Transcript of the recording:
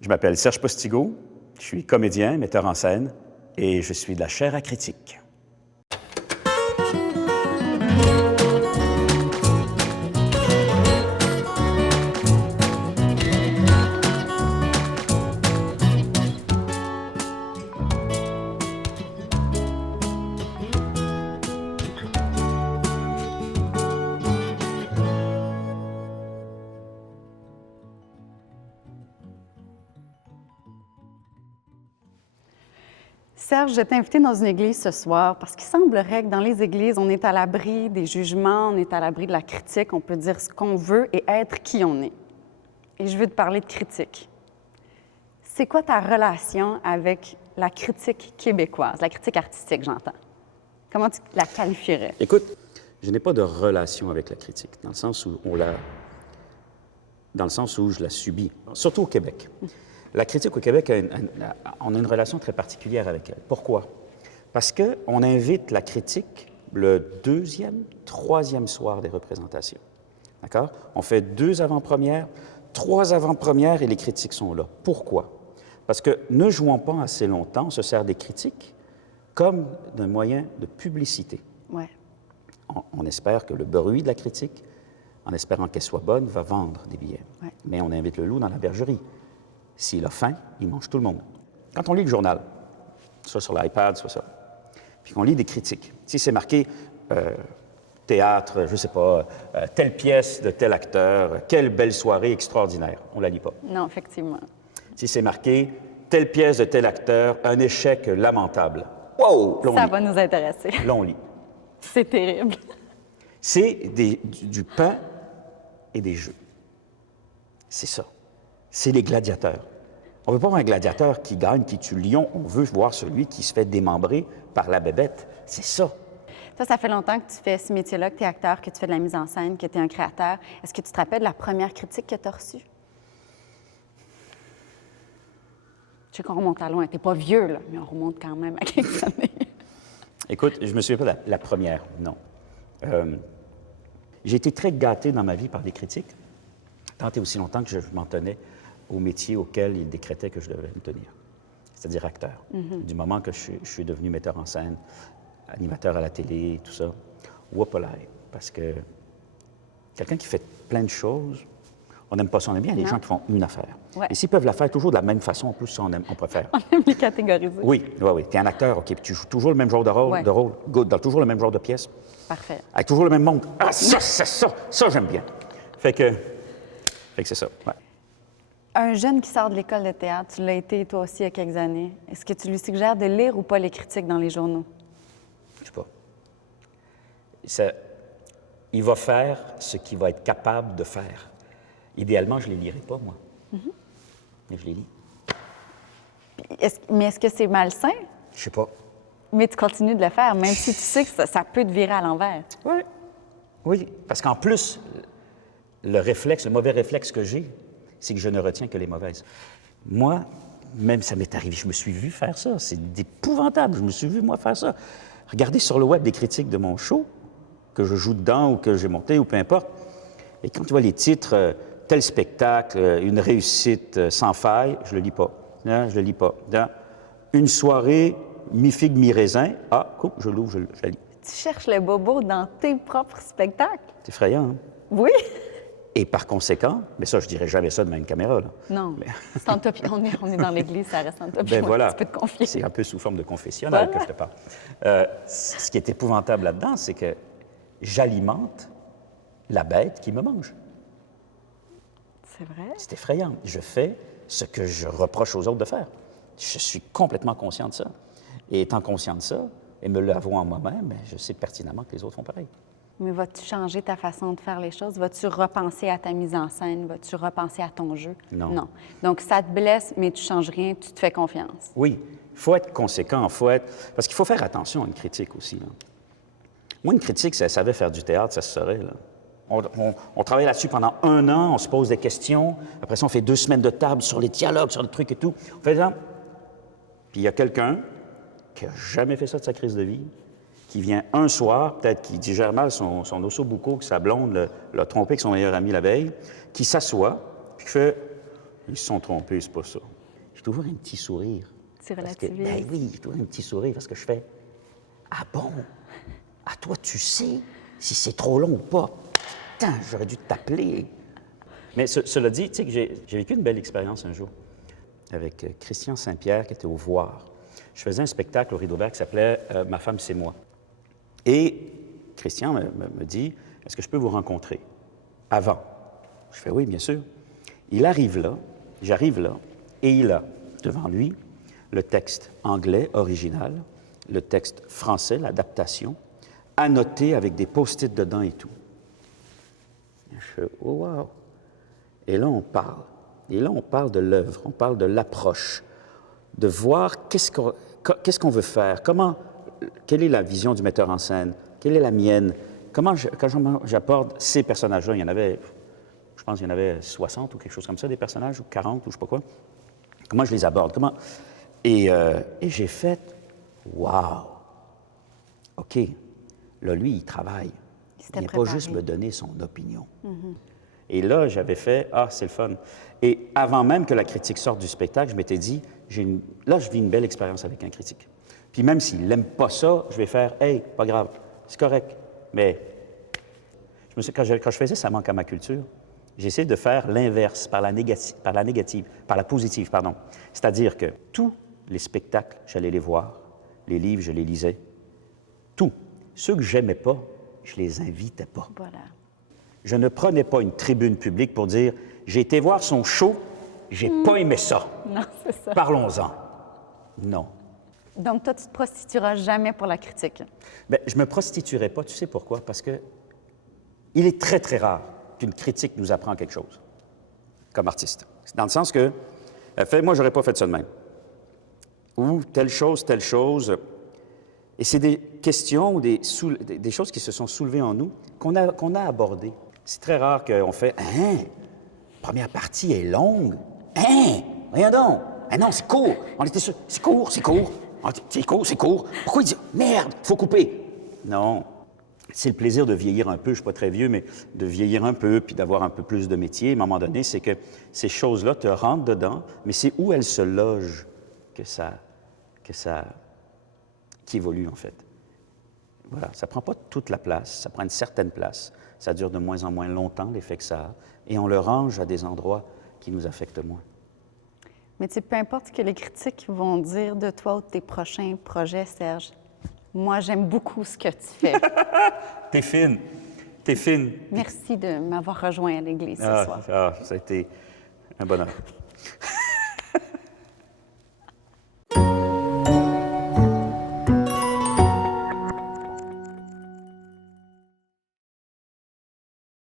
Je m'appelle Serge Postigo, je suis comédien, metteur en scène et je suis de la chaire à critique. Serge, je t'ai invité dans une église ce soir parce qu'il semblerait que dans les églises, on est à l'abri des jugements, on est à l'abri de la critique, on peut dire ce qu'on veut et être qui on est. Et je veux te parler de critique. C'est quoi ta relation avec la critique québécoise, la critique artistique, j'entends? Comment tu la qualifierais? Écoute, je n'ai pas de relation avec la critique, dans le sens où je la subis, surtout au Québec. La critique au Québec, on a une relation très particulière avec elle. Pourquoi? Parce qu'on invite la critique le deuxième, troisième soir des représentations. D'accord? On fait 2 avant-premières, 3 avant-premières et les critiques sont là. Pourquoi? Parce que ne jouant pas assez longtemps, on se sert des critiques comme d'un moyen de publicité. Ouais. On espère que le bruit de la critique, en espérant qu'elle soit bonne, va vendre des billets. Ouais. Mais on invite le loup dans la bergerie. S'il a faim, il mange tout le monde. Quand on lit le journal, soit sur l'iPad, soit ça, puis qu'on lit des critiques, si c'est marqué théâtre, je ne sais pas, telle pièce de tel acteur, quelle belle soirée extraordinaire, on ne la lit pas. Non, effectivement. Si c'est marqué telle pièce de tel acteur, un échec lamentable, wow! Là, Ça va nous intéresser. Là, on lit. C'est terrible. C'est du pain et des jeux. C'est ça. C'est les gladiateurs. On ne veut pas voir un gladiateur qui gagne, qui tue le lion. On veut voir celui qui se fait démembrer par la bébête. C'est ça. Toi, ça fait longtemps que tu fais ce métier-là, que tu es acteur, que tu fais de la mise en scène, que tu es un créateur. Est-ce que tu te rappelles de la première critique que tu as reçue? Je sais qu'on remonte à loin. Tu n'es pas vieux, là, mais on remonte quand même à quelques années. Écoute, je me souviens pas de la première, non. J'ai été très gâté dans ma vie par des critiques, tant et aussi longtemps que je m'en tenais au métier auquel ils décrétaient que je devais me tenir, c'est-à-dire acteur. Du moment que je suis devenu metteur en scène, animateur à la télé, tout ça, whoopalaï, parce que quelqu'un qui fait plein de choses, on n'aime pas ça, on aime bien les gens qui font une affaire. Ouais. Et s'ils peuvent la faire toujours de la même façon, en plus, ça, on préfère. On aime les catégoriser. Oui. Tu es un acteur, OK, puis tu joues toujours le même genre de rôle, Ouais. good, dans toujours le même genre de pièce, Parfait. avec toujours le même monde. Ah, ça, j'aime bien. Fait que c'est ça, ouais. Un jeune qui sort de l'école de théâtre, tu l'as été toi aussi il y a quelques années. Est-ce que tu lui suggères de lire ou pas les critiques dans les journaux? Je sais pas. Il va faire ce qu'il va être capable de faire. Idéalement, je ne les lirai pas, moi. Mais je les lis. Mais est-ce que c'est malsain? Je sais pas. Mais tu continues de le faire, même si tu sais que ça peut te virer à l'envers. Oui. Oui, parce qu'en plus, le mauvais réflexe que j'ai, c'est que je ne retiens que les mauvaises. Moi, même ça m'est arrivé, je me suis vu faire ça. C'est épouvantable. Je me suis vu, moi, faire ça. Regardez sur le web des critiques de mon show, que je joue dedans ou que j'ai monté ou peu importe. Et quand tu vois les titres, tel spectacle, une réussite sans faille, je le lis pas. Non, je le lis pas. Dans une soirée, mi-figue, mi-raisin, je l'ouvre, je la lis. Tu cherches le bobo dans tes propres spectacles? C'est effrayant, hein? Oui. Et par conséquent, mais ça, je dirais jamais ça devant une caméra, là. Non, c'est en top. On est dans l'église, ça reste en top. Ben voilà, Tu peux te confier. c'est un peu sous forme de confessionnal Voilà. que je te parle. Ce qui est épouvantable là-dedans, c'est que j'alimente la bête qui me mange. C'est vrai? C'est effrayant. Je fais ce que je reproche aux autres de faire. Je suis complètement conscient de ça. Et étant conscient de ça, et me l'avouant moi-même, je sais pertinemment que les autres font pareil. Mais vas-tu changer ta façon de faire les choses? Vas-tu repenser à ta mise en scène? Vas-tu repenser à ton jeu? Non. Donc, ça te blesse, mais tu ne changes rien, tu te fais confiance. Oui, il faut être conséquent, parce qu'il faut faire attention à une critique aussi, là. Moi, une critique, si elle savait faire du théâtre, ça se saurait, là. On travaille là-dessus pendant 1 an, on se pose des questions. Après ça, on fait 2 semaines de table sur les dialogues, sur le truc et tout. On fait ça. Puis il y a quelqu'un qui n'a jamais fait ça de sa crise de vie, qui vient un soir, peut-être qui digère mal son osso bucco, que sa blonde l'a trompé avec son meilleur ami la veille, qui s'assoit, puis qui fait Ils se sont trompés, c'est pas ça. J'ai toujours un petit sourire. Tu Parce que, relativises. ben oui, j'ai toujours un petit sourire parce que je fais « Ah bon? Ah toi, tu sais si c'est trop long ou pas? Putain, j'aurais dû t'appeler. » Mais cela dit, tu sais que j'ai vécu une belle expérience un jour avec Christian Saint-Pierre qui était au Voir. Je faisais un spectacle au Rideau Vert qui s'appelait Ma femme, c'est moi. Et Christian me dit « Est-ce que je peux vous rencontrer avant? » Je fais « Oui, bien sûr. » Il arrive là, j'arrive là, et il a devant lui le texte anglais original, le texte français, l'adaptation, annoté avec des post-it dedans et tout. Je fais « Oh, wow! » Et là, on parle. Et là, on parle de l'œuvre, on parle de l'approche, de voir qu'est-ce qu'on veut faire, quelle est la vision du metteur en scène, quelle est la mienne, comment j'aborde ces personnages-là. Il y en avait, je pense qu'il y en avait 60 ou quelque chose comme ça, des personnages, ou 40, ou je ne sais pas quoi. Comment je les aborde, Et j'ai fait « Wow! OK, là, lui, il travaille. Il n'est pas juste me donner son opinion. Et là, j'avais fait « Ah, c'est le fun. » Et avant même que la critique sorte du spectacle, je m'étais dit là, je vis une belle expérience avec un critique. Puis même s'il n'aime pas ça, je vais faire « Hey, pas grave, c'est correct. » Mais quand je faisais « Ça manque à ma culture », j'ai essayé de faire l'inverse, par la positive, pardon. C'est-à-dire que tous les spectacles, j'allais les voir, les livres, je les lisais. Tout. Ceux que j'aimais pas, je les invitais pas. Voilà. Je ne prenais pas une tribune publique pour dire « J'ai été voir son show, j'ai pas aimé ça. Non, c'est ça. Parlons-en. » Non. Donc, toi, tu te prostitueras jamais pour la critique. Bien, je me prostituerai pas, tu sais pourquoi? Parce que il est très, très rare qu'une critique nous apprend quelque chose, comme artiste. Dans le sens que, moi, j'aurais pas fait ça de même. Ou telle chose, telle chose. Et c'est des questions ou des choses qui se sont soulevées en nous qu'on a abordées. C'est très rare qu'on fait « Hein? La première partie est longue? Hein? Rien donc! Ah non, c'est court! On était sûr. C'est court, c'est court! C'est court, c'est court! Pourquoi il dit « Merde, faut couper! » Non. C'est le plaisir de vieillir un peu, je ne suis pas très vieux, mais de vieillir un peu, puis d'avoir un peu plus de métier. À un moment donné, c'est que ces choses-là te rentrent dedans, mais c'est où elles se logent qui évolue, en fait. Voilà, ça ne prend pas toute la place, ça prend une certaine place. Ça dure de moins en moins longtemps, l'effet que ça a, et on le range à des endroits qui nous affectent moins. Mais tu sais, peu importe ce que les critiques vont dire de toi ou de tes prochains projets, Serge, moi, j'aime beaucoup ce que tu fais. T'es fine, t'es fine. Merci de m'avoir rejoint à l'église ce soir. Ça a été un bonheur.